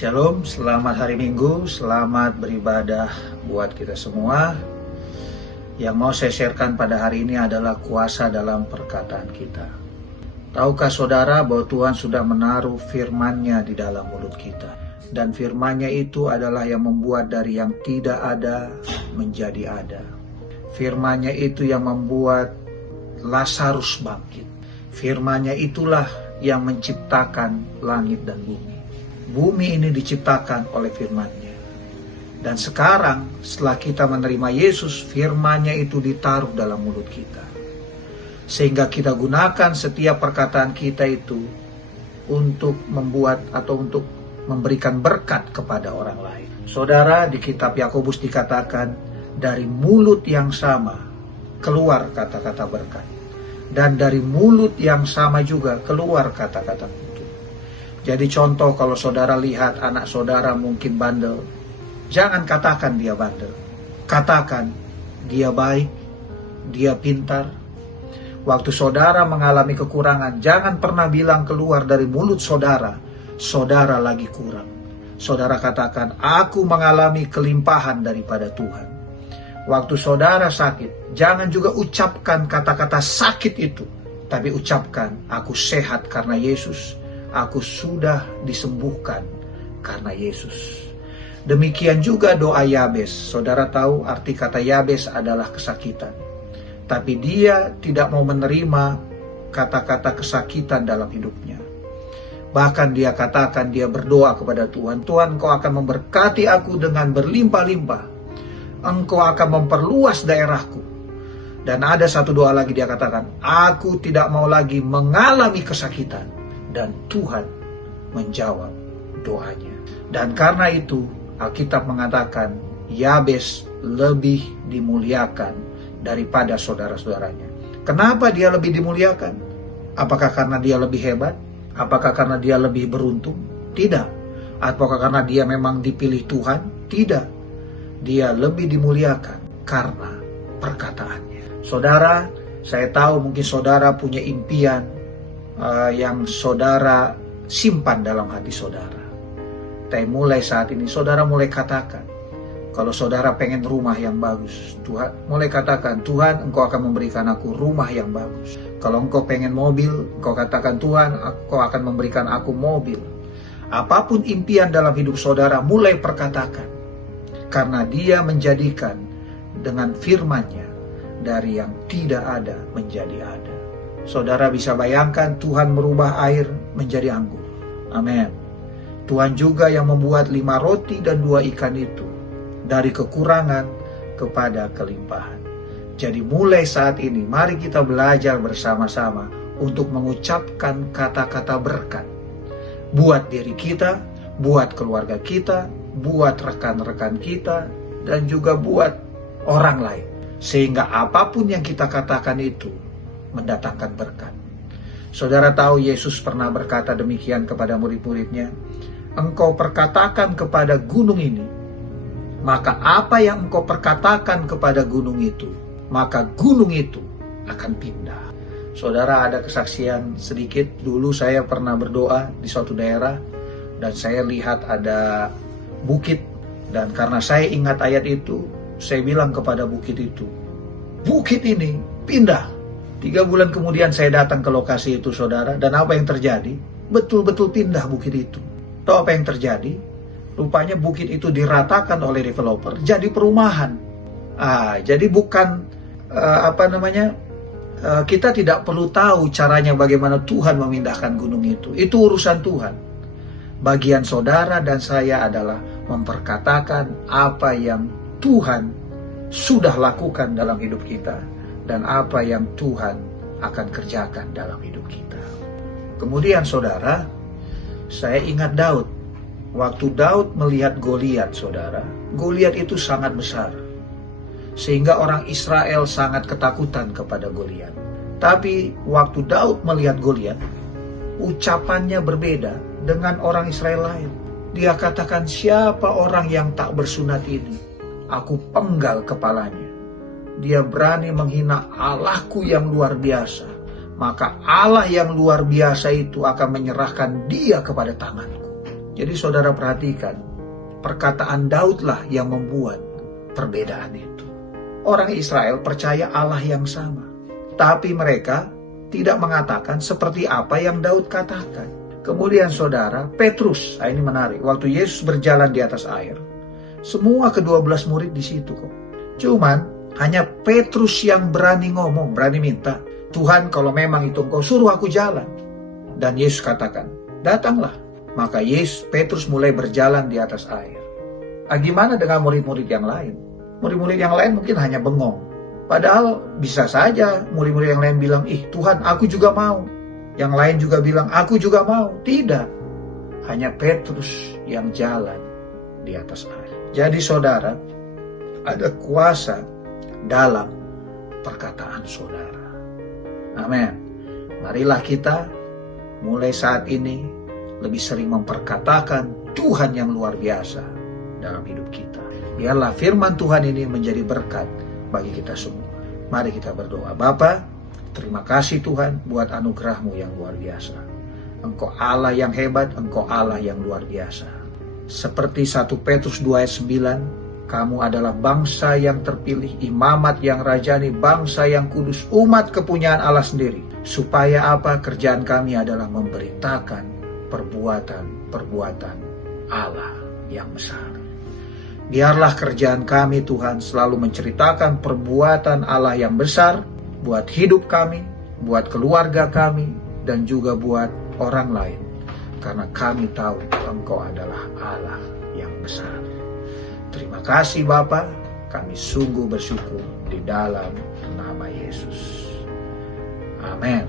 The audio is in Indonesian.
Shalom, selamat hari Minggu, selamat beribadah buat kita semua. Yang mau saya sharekan pada hari ini adalah kuasa dalam perkataan kita. Tahukah saudara bahwa Tuhan sudah menaruh firman-Nya di dalam mulut kita. Dan firman-Nya itu adalah yang membuat dari yang tidak ada menjadi ada. Firman-Nya itu yang membuat Lazarus bangkit. Firman-Nya itulah yang menciptakan langit dan bumi. Bumi ini diciptakan oleh firman-Nya. Dan sekarang setelah kita menerima Yesus, firman-Nya itu ditaruh dalam mulut kita. Sehingga kita gunakan setiap perkataan kita itu untuk membuat atau untuk memberikan berkat kepada orang lain. Saudara, di kitab Yakobus dikatakan, dari mulut yang sama keluar kata-kata berkat. Dan dari mulut yang sama juga keluar kata-kata kutuk. Jadi contoh, kalau saudara lihat anak saudara mungkin bandel, jangan katakan dia bandel. Katakan dia baik, dia pintar. Waktu saudara mengalami kekurangan, jangan pernah bilang keluar dari mulut saudara, saudara lagi kurang. Saudara katakan, aku mengalami kelimpahan daripada Tuhan. Waktu saudara sakit, jangan juga ucapkan kata-kata sakit itu, tapi ucapkan, aku sehat karena Yesus. Aku sudah disembuhkan karena Yesus. Demikian juga doa Yabes. Saudara tahu arti kata Yabes adalah kesakitan. Tapi dia tidak mau menerima kata-kata kesakitan dalam hidupnya. Bahkan dia katakan, dia berdoa kepada Tuhan. Tuhan, Engkau akan memberkati aku dengan berlimpah-limpah. Engkau akan memperluas daerahku. Dan ada satu doa lagi dia katakan, aku tidak mau lagi mengalami kesakitan. Dan Tuhan menjawab doanya. Dan karena itu Alkitab mengatakan Yabes lebih dimuliakan daripada saudara-saudaranya. Kenapa dia lebih dimuliakan? Apakah karena dia lebih hebat? Apakah karena dia lebih beruntung? Tidak. Apakah karena dia memang dipilih Tuhan? Tidak. Dia lebih dimuliakan karena perkataannya. Saudara, saya tahu mungkin saudara punya impian yang saudara simpan dalam hati saudara. Tapi mulai saat ini saudara mulai katakan, kalau saudara pengen rumah yang bagus, Tuhan mulai katakan, Tuhan, Engkau akan memberikan aku rumah yang bagus. Kalau engkau pengen mobil, engkau katakan, Tuhan, Engkau akan memberikan aku mobil. Apapun impian dalam hidup saudara, mulai perkatakan. Karena dia menjadikan dengan firman-Nya dari yang tidak ada menjadi ada. Saudara bisa bayangkan Tuhan merubah air menjadi anggur. Amin. Tuhan juga yang membuat 5 roti dan 2 ikan itu dari kekurangan kepada kelimpahan. Jadi mulai saat ini mari kita belajar bersama-sama untuk mengucapkan kata-kata berkat. Buat diri kita, buat keluarga kita, buat rekan-rekan kita, dan juga buat orang lain. Sehingga apapun yang kita katakan itu mendatangkan berkat. Saudara tahu Yesus pernah berkata demikian kepada murid-muridnya, engkau perkatakan kepada gunung ini, maka apa yang engkau perkatakan kepada gunung itu, maka gunung itu akan pindah. Saudara, ada kesaksian sedikit. Dulu saya pernah berdoa di suatu daerah dan saya lihat ada bukit, dan karena saya ingat ayat itu, saya bilang kepada bukit itu, bukit ini pindah. 3 bulan kemudian saya datang ke lokasi itu, saudara. Dan apa yang terjadi? Betul-betul pindah bukit itu. Tahu apa yang terjadi? Rupanya bukit itu diratakan oleh developer jadi perumahan. Jadi bukan kita tidak perlu tahu caranya bagaimana Tuhan memindahkan gunung itu. Itu urusan Tuhan. Bagian saudara dan saya adalah memperkatakan apa yang Tuhan sudah lakukan dalam hidup kita. Dan apa yang Tuhan akan kerjakan dalam hidup kita. Kemudian saudara, saya ingat Daud. Waktu Daud melihat Goliat, saudara, Goliat itu sangat besar. Sehingga orang Israel sangat ketakutan kepada Goliat. Tapi waktu Daud melihat Goliat, ucapannya berbeda dengan orang Israel lain. Dia katakan, siapa orang yang tak bersunat ini? Aku penggal kepalanya. Dia berani menghina Allahku yang luar biasa. Maka Allah yang luar biasa itu akan menyerahkan dia kepada tanganku. Jadi saudara perhatikan, perkataan Daudlah yang membuat perbedaan itu. Orang Israel percaya Allah yang sama, tapi mereka tidak mengatakan seperti apa yang Daud katakan. Kemudian saudara, Petrus, ini menarik, waktu Yesus berjalan di atas air, semua ke-12 murid di situ kok. Cuman hanya Petrus yang berani ngomong, berani minta, Tuhan kalau memang itu engkau suruh aku jalan. Dan Yesus katakan, datanglah. Maka Petrus mulai berjalan di atas air. Gimana dengan murid-murid yang lain? Murid-murid yang lain mungkin hanya bengong. Padahal bisa saja murid-murid yang lain bilang, Tuhan aku juga mau. Yang lain juga bilang, aku juga mau. Tidak. Hanya Petrus yang jalan di atas air. Jadi saudara, ada kuasa dalam perkataan saudara. Amin. Marilah kita mulai saat ini lebih sering memperkatakan Tuhan yang luar biasa dalam hidup kita. Biarlah firman Tuhan ini menjadi berkat bagi kita semua. Mari kita berdoa. Bapa, terima kasih Tuhan buat anugerah-Mu yang luar biasa. Engkau Allah yang hebat, Engkau Allah yang luar biasa. Seperti 1 Petrus 2 ayat 9, kamu adalah bangsa yang terpilih, imamat yang rajani, bangsa yang kudus, umat kepunyaan Allah sendiri. Supaya apa? Kerjaan kami adalah memberitakan perbuatan-perbuatan Allah yang besar. Biarlah kerjaan kami Tuhan selalu menceritakan perbuatan Allah yang besar buat hidup kami, buat keluarga kami, dan juga buat orang lain. Karena kami tahu Engkau adalah Allah yang besar. Terima kasih Bapa, kami sungguh bersyukur di dalam nama Yesus. Amin.